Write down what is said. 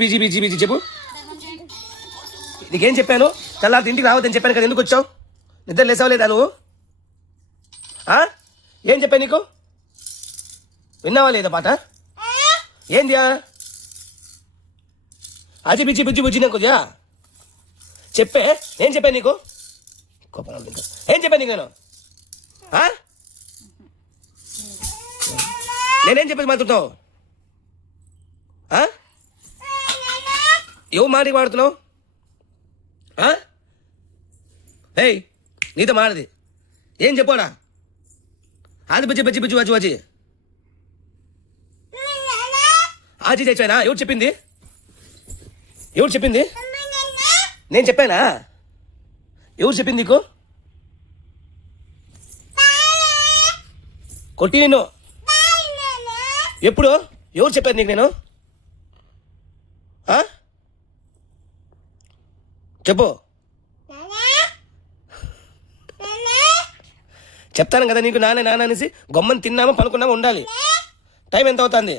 BG BG BG చెప్పు. నీకేం చెప్పాను? తెల్లారి ఇంటికి రావద్దని చెప్పాను కదా, ఎందుకు వచ్చావు? నిద్ర లేసావు లేదా నువ్వు? ఏం చెప్పాను నీకు? విన్నావా లేదా పాట? ఏందియా అజి బిజి బుజ్జి బుజ్జి నాకు చెప్పే. ఏం చెప్పాను నీకు? ఏం చెప్పాను నీకు నేను? నేనేం చెప్పేది మాట్లాడుతావు? ఏం మాటకి మాడుతున్నావు? ఏయ్ నీతో మాడది ఏం చెప్పాడా? ఆది బజ్జి బజ్జి బుజ్జి బజ్జి బజ్జి ఆజీ తెచ్చానా? ఎవరు చెప్పింది? ఎవరు చెప్పింది? నేను చెప్పానా? ఎవరు చెప్పింది నీకు? కొట్టి నిన్ను ఎప్పుడు? ఎవరు చెప్పారు నీకు? నేను చెప్పు. చెప్తాను కదా నీకు నాన్న నాన్న అనేసి. గమ్మని తిన్నామా పనుకున్నామా ఉండాలి. టైం ఎంత అవుతుంది?